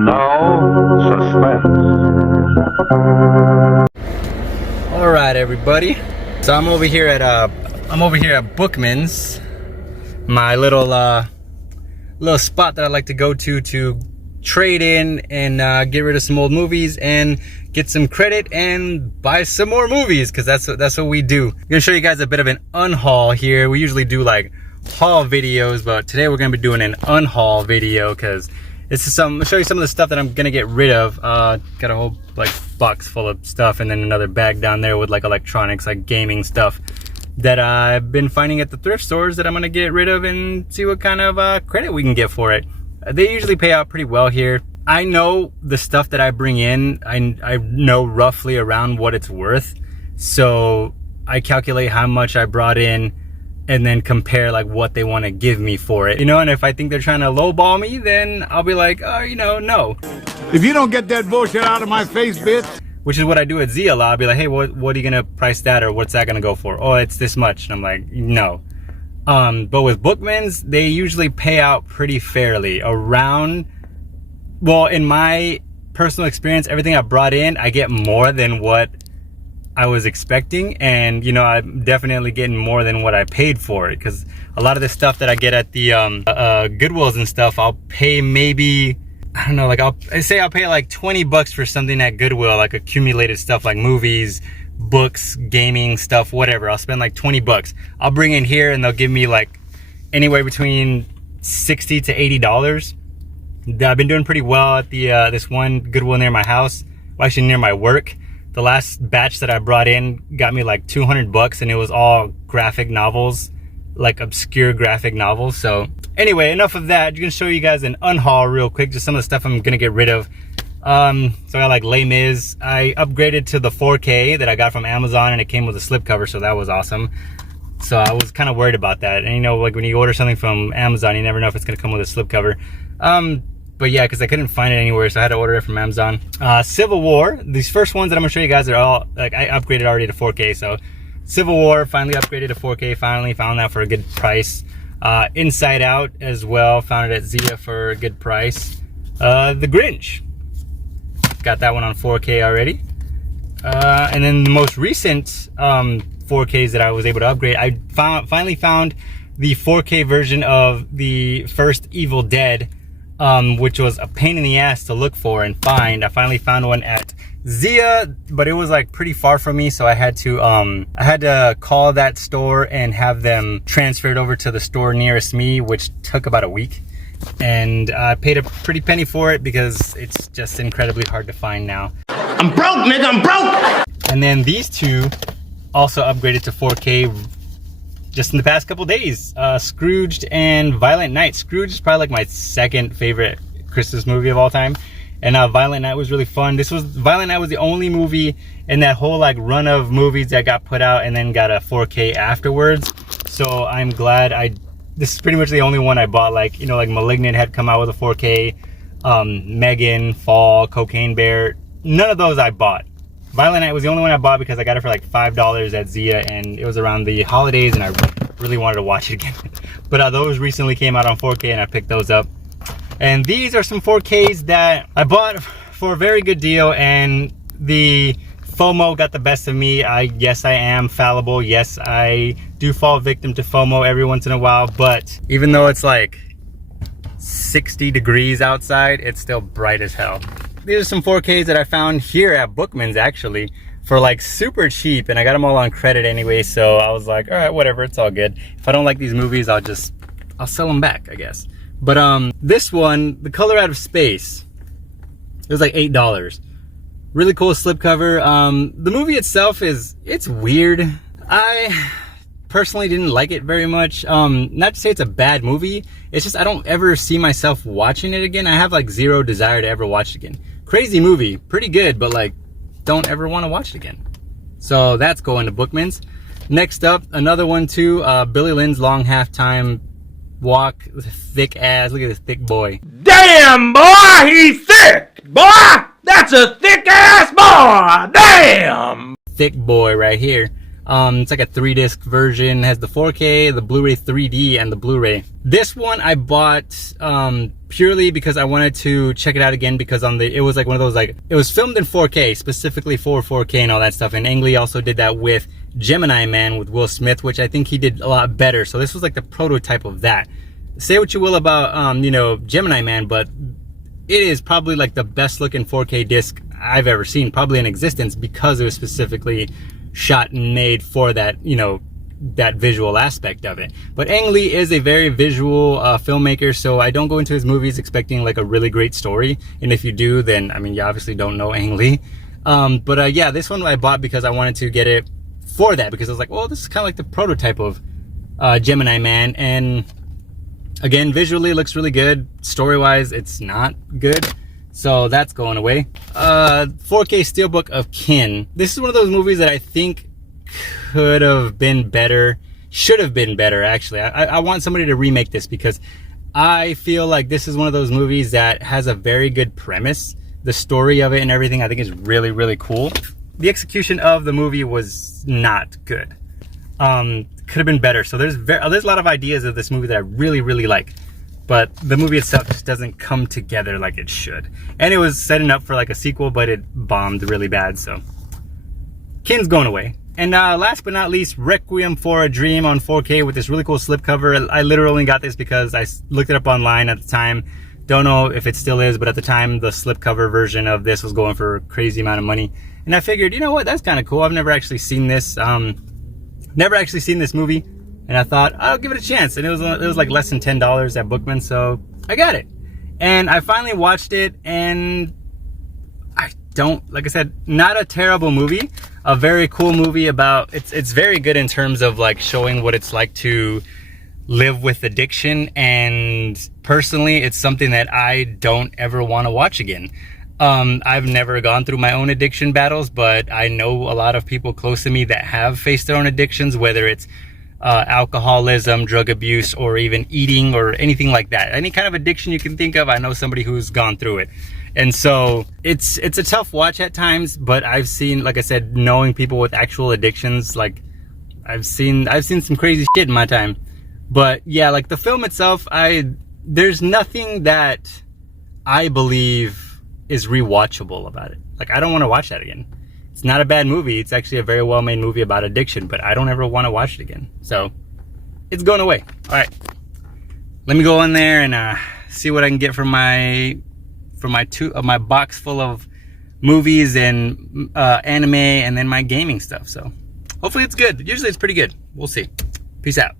And now, suspense. All right, everybody. So I'm over here at Bookman's, my little spot that I like to go to trade in and get rid of some old movies and get some credit and buy some more movies, because that's what we do. I'm gonna show you guys a bit of an unhaul here. We usually do like haul videos, but today we're gonna be doing an unhaul video because this is I'll show you some of the stuff that I'm gonna get rid of. Got a whole like box full of stuff, and then another bag down there with like electronics, like gaming stuff that I've been finding at the thrift stores that I'm gonna get rid of and see what kind of credit we can get for it. They usually pay out pretty well here. I know the stuff that I bring in, I know roughly around what it's worth, so I calculate how much I brought in and then compare like what they want to give me for it, you know. And if I think they're trying to lowball me, then I'll be like, oh, you know, no. If you don't get that bullshit out of my face, bitch. Which is what I do at Zia a lot. I'll be like, hey, what are you gonna price that, or what's that gonna go for? Oh, it's this much. And I'm like, no. But with Bookman's, they usually pay out pretty fairly. Around, well, in my personal experience, everything I brought in, I get more than what I was expecting, and you know, I'm definitely getting more than what I paid for it, because a lot of the stuff that I get at the Goodwills and stuff, I'll pay maybe, I don't know, like I'll pay like 20 bucks for something at Goodwill, like accumulated stuff like movies, books, gaming stuff, whatever. I'll spend like 20 bucks. I'll bring in here and they'll give me like anywhere between $60 to $80. I've been doing pretty well at the this one Goodwill near my house, well, actually near my work. The last batch that I brought in got me like 200 bucks, and it was all graphic novels, like obscure graphic novels. So anyway, enough of that. I'm gonna show you guys an unhaul real quick, just some of the stuff I'm gonna get rid of. So I got like Les Mis. I upgraded to the 4K that I got from Amazon, and it came with a slipcover, so that was awesome. So I was kind of worried about that. And you know, like when you order something from Amazon, you never know if it's gonna come with a slipcover. But yeah, because I couldn't find it anywhere, so I had to order it from Amazon. Civil War, these first ones that I'm gonna show you guys are all, like, I upgraded already to 4K. So Civil War, finally upgraded to 4K, finally found that for a good price. Inside Out as well, found it at Zia for a good price. The Grinch, got that one on 4K already. And then the most recent 4Ks that I was able to upgrade, I finally found the 4K version of the first Evil Dead, which was a pain in the ass to look for and find. I finally found one at Zia, but it was like pretty far from me, so I had to call that store and have them transferred over to the store nearest me, which took about a week. And I paid a pretty penny for it because it's just incredibly hard to find now. I'm broke, nigga, I'm broke! And then these two also upgraded to 4K just in the past couple days. Scrooged and Violent Night. Scrooge is probably like my second favorite Christmas movie of all time, and Violent Night was really fun. Violent Night was the only movie in that whole like run of movies that got put out and then got a 4K afterwards. So I'm glad this is pretty much the only one I bought. Like, you know, like Malignant had come out with a 4K, Megan, Fall, Cocaine Bear, none of those I bought. Violent Night was the only one I bought because I got it for like $5 at Zia, and it was around the holidays and I really wanted to watch it again. But those recently came out on 4K and I picked those up. And these are some 4Ks that I bought for a very good deal, and the FOMO got the best of me. Yes, I am fallible. Yes, I do fall victim to FOMO every once in a while, but even though it's like 60 degrees outside, it's still bright as hell. These are some 4Ks that I found here at Bookman's actually for like super cheap, and I got them all on credit anyway, so I was like, all right, whatever, it's all good. If I don't like these movies, I'll sell them back, I guess. But this one, The Color Out of Space, it was like $8. Really cool slipcover. The movie itself it's weird. I personally didn't like it very much. Not to say it's a bad movie, it's just I don't ever see myself watching it again. I have like zero desire to ever watch it again. Crazy movie, pretty good, but like don't ever want to watch it again. So that's going to Bookman's. Next up, another one too, Billy Lynn's Long Halftime Walk. Thick ass, look at this thick boy. Damn, boy, he's thick! Boy, that's a thick ass boy! Damn! Thick boy right here. It's like a 3-disc version. It has the 4K, the Blu-ray 3D, and the Blu-ray. This one I bought purely because I wanted to check it out again, because it was like one of those, like, it was filmed in 4K, specifically for 4K and all that stuff. And Ang Lee also did that with Gemini Man with Will Smith, which I think he did a lot better. So this was like the prototype of that. Say what you will about, you know, Gemini Man, but it is probably like the best looking 4K disc I've ever seen, probably in existence, because it was specifically shot and made for that, you know, that visual aspect of it. But Ang Lee is a very visual filmmaker, so I don't go into his movies expecting like a really great story. And if you do, then, I mean, you obviously don't know Ang Lee. But yeah, this one I bought because I wanted to get it for that, because I was like, well, this is kind of like the prototype of Gemini Man. And again, visually it looks really good. Story-wise, it's not good. So that's going away. 4K Steelbook of Kin. This is one of those movies that I think could have been better. Should have been better, actually. I want somebody to remake this, because I feel like this is one of those movies that has a very good premise. The story of it and everything I think is really, really cool. The execution of the movie was not good. Could have been better. So there's a lot of ideas of this movie that I really, really like. But the movie itself just doesn't come together like it should. And it was setting up for like a sequel, but it bombed really bad, so Kin's going away. And last but not least, Requiem for a Dream on 4K with this really cool slipcover. I literally only got this because I looked it up online at the time. Don't know if it still is, but at the time the slipcover version of this was going for a crazy amount of money. And I figured, you know what, that's kind of cool. I've never actually seen this. Never actually seen this movie. And I thought, I'll give it a chance. And it was like less than $10 at Bookman, so I got it. And I finally watched it, and like I said, not a terrible movie. A very cool movie about, it's very good in terms of like showing what it's like to live with addiction. And personally, it's something that I don't ever want to watch again. I've never gone through my own addiction battles, but I know a lot of people close to me that have faced their own addictions, whether it's alcoholism, drug abuse, or even eating or anything like that. Any kind of addiction you can think of, I know somebody who's gone through it. And so it's a tough watch at times, but I've seen, like I said, knowing people with actual addictions, like I've seen some crazy shit in my time. But yeah, like the film itself, there's nothing that I believe is rewatchable about it. Like, I don't want to watch that again. It's not a bad movie. It's actually a very well-made movie about addiction, but I don't ever want to watch it again. So it's going away. All right, let me go in there and see what I can get from my box full of movies and anime, and then my gaming stuff. So hopefully it's good. Usually it's pretty good. We'll see. Peace out.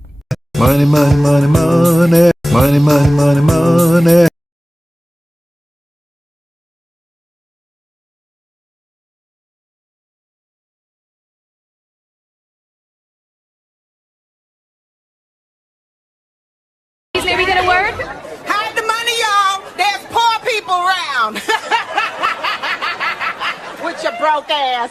Money, money, money, money. Money, money, money, money. Maybe gonna work? Hide the money, y'all. There's poor people around. With your broke ass.